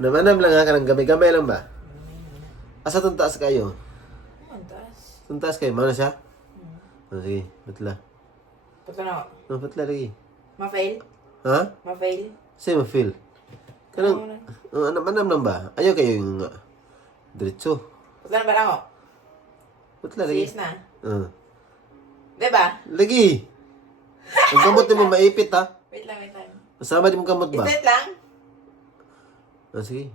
Manam lang ha, kanang gamay-gamay lang ba? Asa tuntas kayo? Mantas. Tuntas kayo, mana siya? Sige, batla. Punta na ako. Batla lagi. Ma-fail? Ha? Ma-fail? Sa'yo ma-feel. Kanang, manam lang ba? Ayaw kayo yung diretso. Punta na ba lang ako? Batla lagi. Sis na. Ah. Diba? Lagi! Ang kamot mo maipit ha? Wait lang, wait lang. Masama din mo kamot ba? Straight lang? Sige.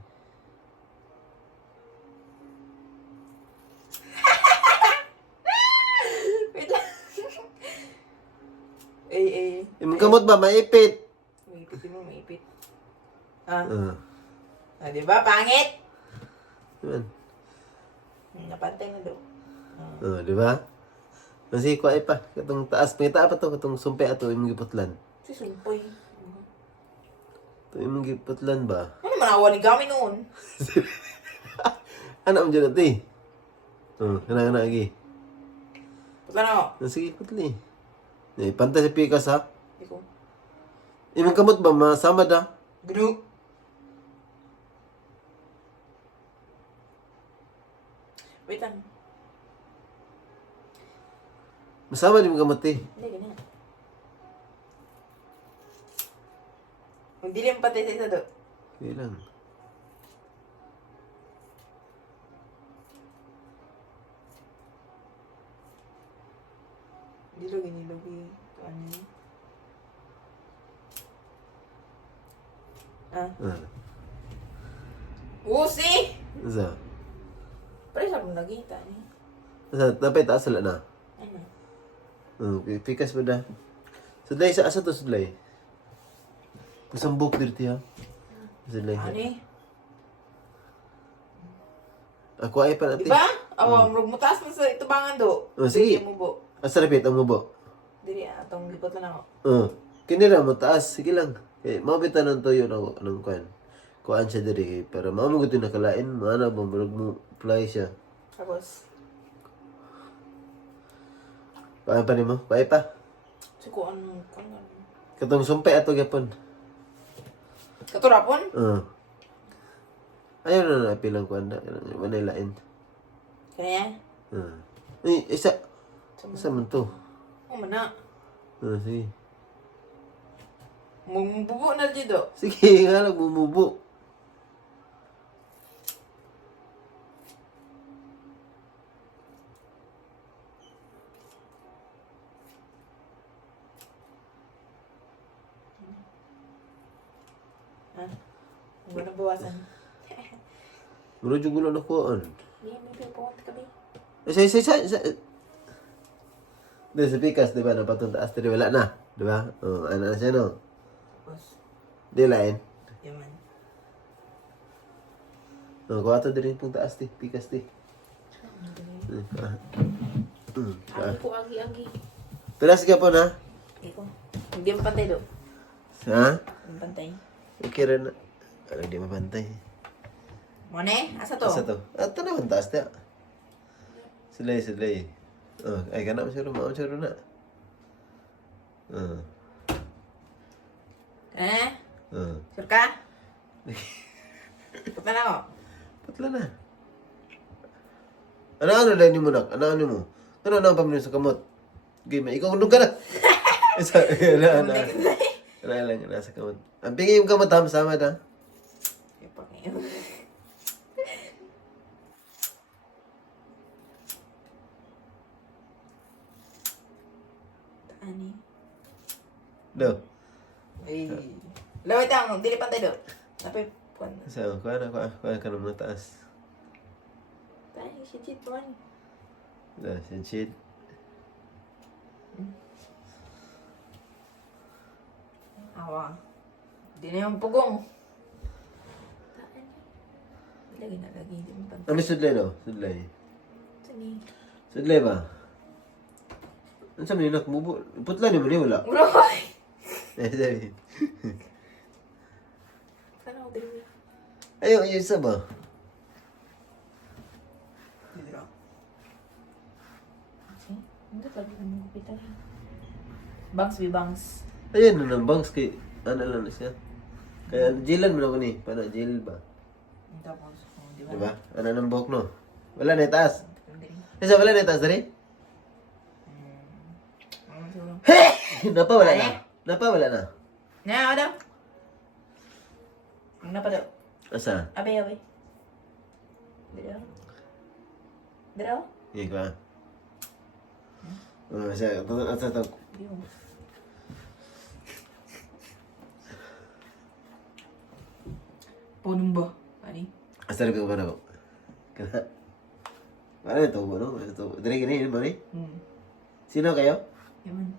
Wait lang. Eh. Yung kamot ba maipit? Maipit mo, maipit. Ah. Ah. Diba? Pangit? Diba? Napantay na do. Diba? Sige, kuha pa. Katong taas. Pangita pa to. Katong sumpe ato. Imong giputlan. Si Sulpoy. Ito imong giputlan ba? Ano naman awa ni Gami noon? Anak mo dyan natin. Kana lagi. Punta na ako. Sige, putli. Pantay sa pikas ha. Hindi ko. Imong kamot ba masama da? Gano? Wait lang. Masama din mo kamot eh. Hindi, ganyan. Magdilim pati sa isa do. Okay lang. Nilog. Ano yun? Usi! Asa? Pare sa akong nagita ni. Asa? Tapay taas sila na. Ano? Pikas ba da? Sudlay sa asa to sudlay? Pasambok dirti ha. Sudlay. Ani? Ako ay pa natin. Diba? Awa, mutaas na sa itubangan do. Sige. Dili mo bo. Asa rapit ang mubo? Dili, atong lipot lang ako. Kinira mo taas. Sige lang. Kaya mabitan ng tuyo ng kuan. Kuan siya diri. Para mamugot yung nakalain. Mana ba? Marag mo fly siya. Tapos, Paano pa ni mo? Paay pa. suko ano. Katong sumpay ato gapon. Katurapon? Ayaw na napilang kuan na. Manilain. Kanya? Isa. Isa man to. Oh, mana. Sige. Mumbubo na dito. Sige nga lang, bumubo. Huwag na bawasan. Muro yung gulo na kuan. Hindi, may pipunta kami. Isa. Doon sa pikas, di ba? Napatuntaas dito, wala na. Di ba? Ano na siya, no? Tapos, Di lain. yaman. Kuha ito din pong taas, di. Pikas, di. Agi ko, agi. Tulas ka po na. Iko. Hindi mo pantay do. Ha? Hindi pantay. Okay rin na. Ano, di mapantay. Mone? Asa to? Asa to? Ito naman taas, di. Silay. Ay, kana mo siya na. Sure ka? Punta na ako. Patla na. Ano lang mo nak? Ano mo? Ano ang pamilya sa kamot? Game, ikaw undog ka na. Isa, ano lang, nasa kamot. Ang pingi yung kamot, sama na. Ani? Do. Ay. Lawit ang, dili pantay do. Tapi, So, kuha ka naman na taas. tayo, shit, man. Shit. Awa. Di na yung pugong. Lagi. Di mo pantay. Ano sudlay no? Sudlay. Tani. Sudlay ba? Ano sa mga mubo? Putla ni mo ni wala. Uroy! Sabi. Sana ako dili. Ayaw, isa ba? Hindi pa rin ang gupitan. Bangs be bangs. Ayan na ng bangs kay ano lang na siya. Kaya jailan mo na ko ni. Para jail ba? Tapos, di ba? Diba? Ano ng buhok no? Wala na itaas. Hindi. Isa wala na itaas dari? Ano siguro? Napa wala na. Napa wala na. Na, ano? Ano pa daw? Asa? Abe, abe. Dito. Dito? Iya ko ah. Asa asa. Dito. Punong ba? Ani? Asa ko ba na ko? Kana. Wala na to no? Ito. Dari gini ba ni? Sino kayo? Yaman.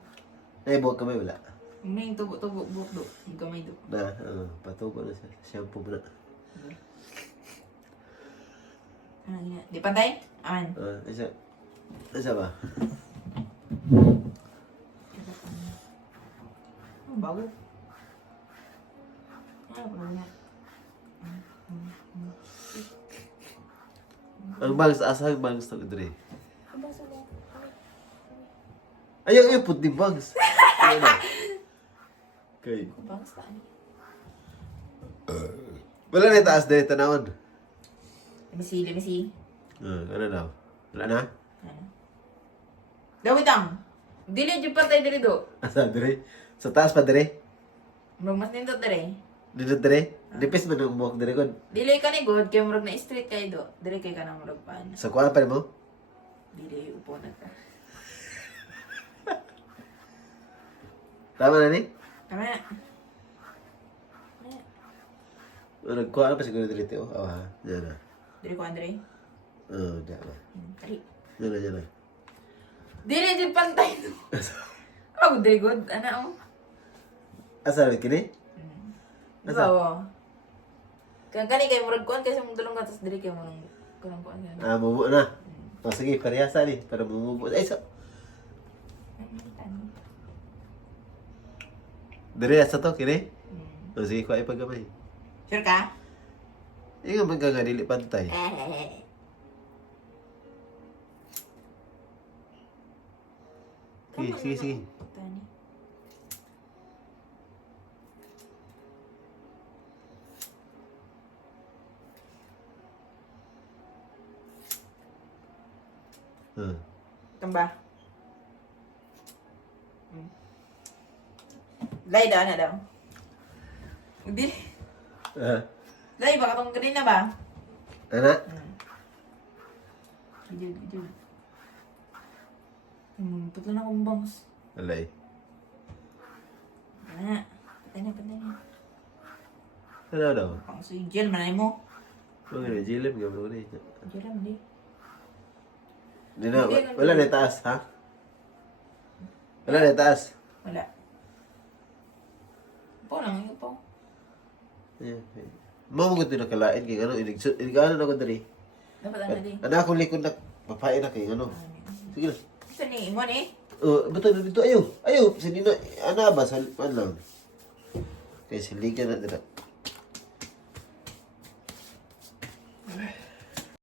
Ay buhok kamay wala. May tubo-tubo buhok do. Yung kamay do. Na, patubo na siya. Shampoo mo na. Ano nga? Di pantay? Aman. Isa. Isa ba? Ang bago. Ano pa nga? Ang bangs asa ang bangs to dire. Ang baso mo. Ayaw put di bangs. Ano? Kay. Bangs ka ani. Wala na taas dito tanawon. Lemisi, lemisi. Ano daw? Wala na? Ano? Dawit ang. Dili jud patay diri do. Asa dire? Sa taas pa dire? Mas nindot diri. Dito dire? Dipis man ang buhok dire kon. Dili ka ni god kay murag na street kay do. Diri kay kanang murag paan. Sa kuha pa rin mo? Dili upo na ka. Tama na ni? Tama na. Nagkuha pa siguro dito. Ha? Diyan na. Dili ko Andre. Diyan na. Kali. Diyan na, diyan na. Dili jud pantay do. Oh, dili god ana oh. Asa rin kini? Diba oh. Kang kani kay murag kuan kasi mong dulong gatas dili kay mong kanang kuan. Mumu na. O sige, parehasa ni. Para bumubo. Ay, so. Dire asa to, kini? O sige, kuha ipagamay. Sure ka? Yung nga magkagadili pantay. Sige, sige, sige. Tani. Tamba. Lay daw na daw. Hindi. Lay, baka tong green na ba? Ana? Gidyo, gidyo. Puto na akong bangs. Alay. Ana. Patay na, patay na. Ano daw? Pang suy gel, manay mo. Mga na, jilim ka mo na. Gel lang, di. Di na, wala na taas, ha? Wala na taas. Wala. Upo lang, upo. Mamugot din nakalain kay ano, inig-ano na ko dali. Dapat ano di. Ana akong likod na, papain na kay ano. Sige na. Gusto ni Imon eh. Betul na dito, ayaw. Ayaw, sindi na, ana ba, sa lipan lang. Kaya siligan na dito.